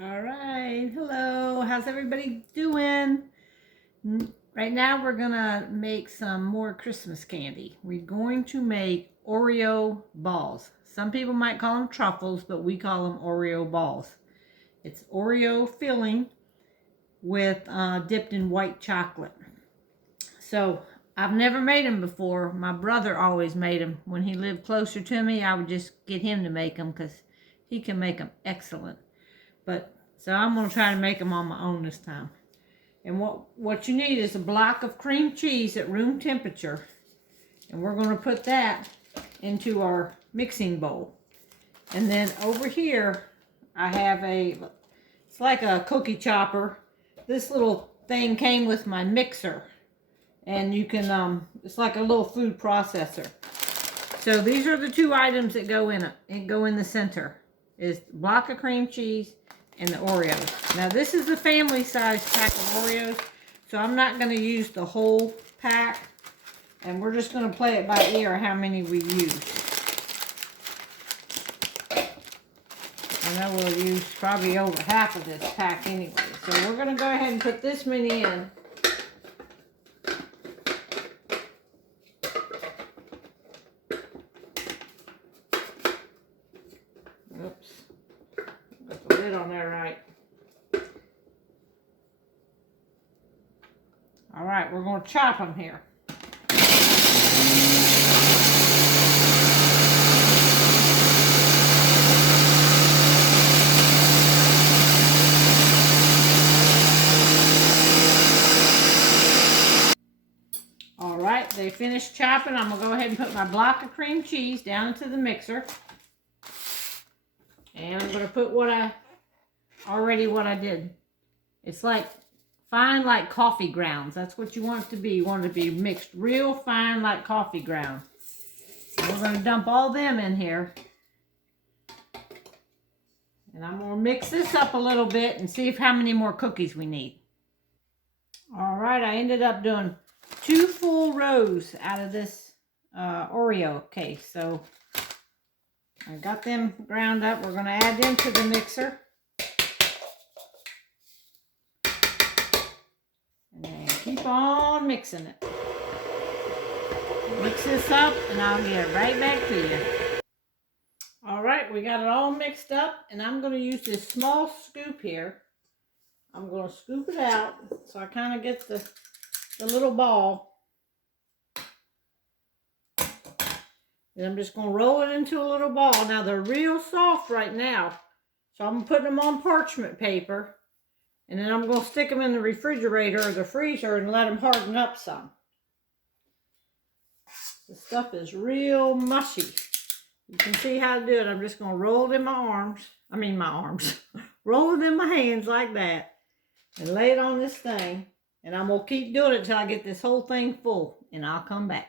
All right, hello, how's everybody doing? Right now we're gonna make some more Christmas candy. We're going to make Oreo balls. Some people might call them truffles, but we call them Oreo balls. It's Oreo filling with dipped in white chocolate. So I've never made them before. My brother always made them. When he lived closer to me, I would just get him to make them because he can make them excellent. But so I'm going to try to make them on my own this time. And what you need is a block of cream cheese at room temperature. And we're going to put that into our mixing bowl. And then over here, I have it's like a cookie chopper. This little thing came with my mixer. And you can, it's like a little food processor. So these are the two items that go in it and go in the center. Is a block of cream cheese and the Oreos. Now this is the family size pack of Oreos, so I'm not going to use the whole pack, and we're just going to play it by ear how many we use. I know we'll use probably over half of this pack anyway, so we're going to go ahead and put this many in. Oops. Got the lid on there right. All right, we're going to chop them here. All right, they finished chopping. I'm going to go ahead and put my block of cream cheese down into the mixer. And I'm going to put what I did. It's like fine like coffee grounds. That's what you want it to be. You want it to be mixed real fine like coffee grounds. And we're going to dump all them in here. And I'm going to mix this up a little bit and see how many more cookies we need. All right, I ended up doing 2 full rows out of this Oreo case. So I got them ground up. We're going to add them to the mixer. And then keep on mixing it. Mix this up and I'll get right back to you. All right, we got it all mixed up, and I'm going to use this small scoop here. I'm going to scoop it out so I kind of get the little ball. And I'm just going to roll it into a little ball. Now, they're real soft right now, so I'm putting them on parchment paper. And then I'm going to stick them in the refrigerator or the freezer and let them harden up some. The stuff is real mushy. You can see how to do it. I'm just going to roll it in my arms. Roll it in my hands like that. And lay it on this thing. And I'm going to keep doing it until I get this whole thing full. And I'll come back.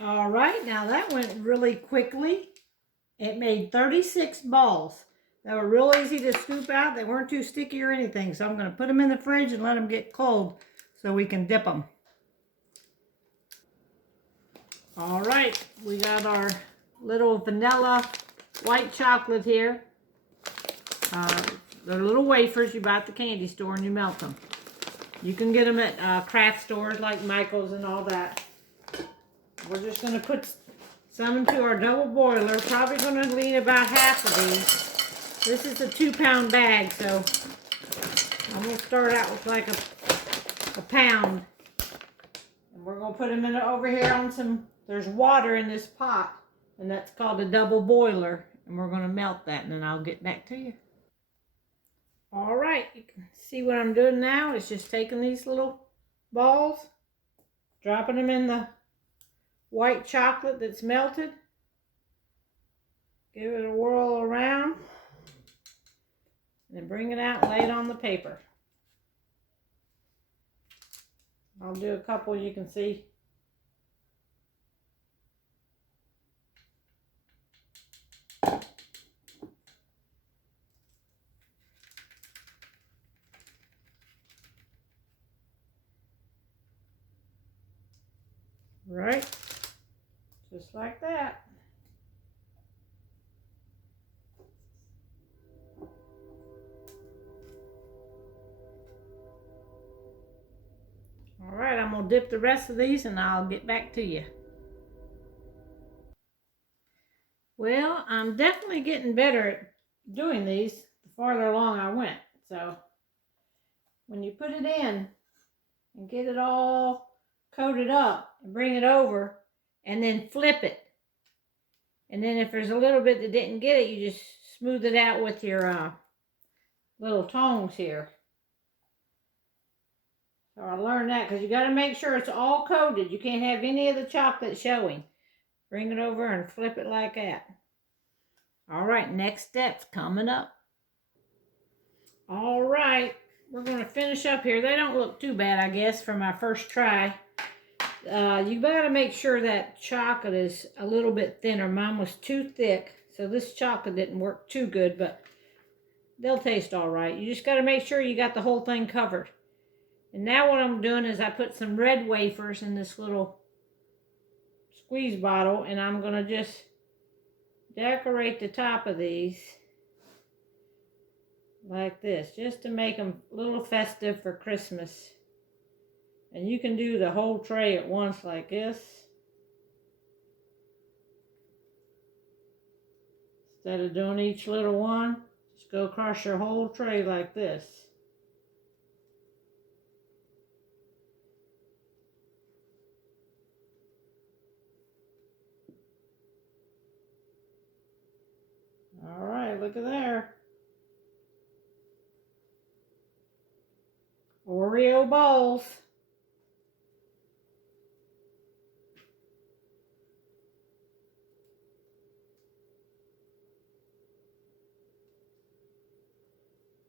All right. Now that went really quickly. It made 36 balls. They were real easy to scoop out. They weren't too sticky or anything. So I'm going to put them in the fridge and let them get cold so we can dip them. All right, we got our little vanilla white chocolate here. They're little wafers you buy at the candy store and you melt them. You can get them at craft stores like Michael's and all that. We're just going to put some into our double boiler. Probably going to need about half of these. This is a 2-pound bag, so I'm going to start out with like a pound. And we're going to put them in over here on some... There's water in this pot, and that's called a double boiler, and we're going to melt that, and then I'll get back to you. All right, you can see what I'm doing now is just taking these little balls, dropping them in the white chocolate that's melted, give it a whirl around, and then bring it out and lay it on the paper. I'll do a couple you can see. Right, just like that. dip the rest of these and I'll get back to you. Well, I'm definitely getting better at doing these the farther along I went. So when you put it in and get it all coated up and bring it over and then flip it. And then if there's a little bit that didn't get it, you just smooth it out with your little tongs here. So I learned that because you got to make sure it's all coated. You can't have any of the chocolate showing. Bring it over and flip it like that. All right, next step's coming up. All right, we're going to finish up here. They don't look too bad, I guess, for my first try. You got to make sure that chocolate is a little bit thinner. Mine was too thick, so this chocolate didn't work too good, but they'll taste all right. You just got to make sure you got the whole thing covered. And now what I'm doing is I put some red wafers in this little squeeze bottle, and I'm going to just decorate the top of these like this, just to make them a little festive for Christmas. And you can do the whole tray at once like this. Instead of doing each little one, just go across your whole tray like this. All right, look at there. Oreo balls.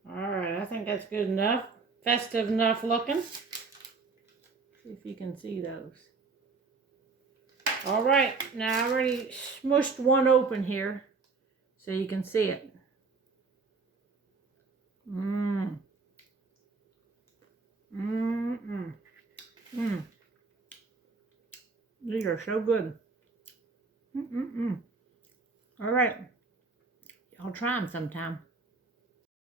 Alright, I think that's good enough. Festive enough looking. See if you can see those. Alright, now I already smushed one open here so you can see it. These are so good. Alright, y'all try them sometime.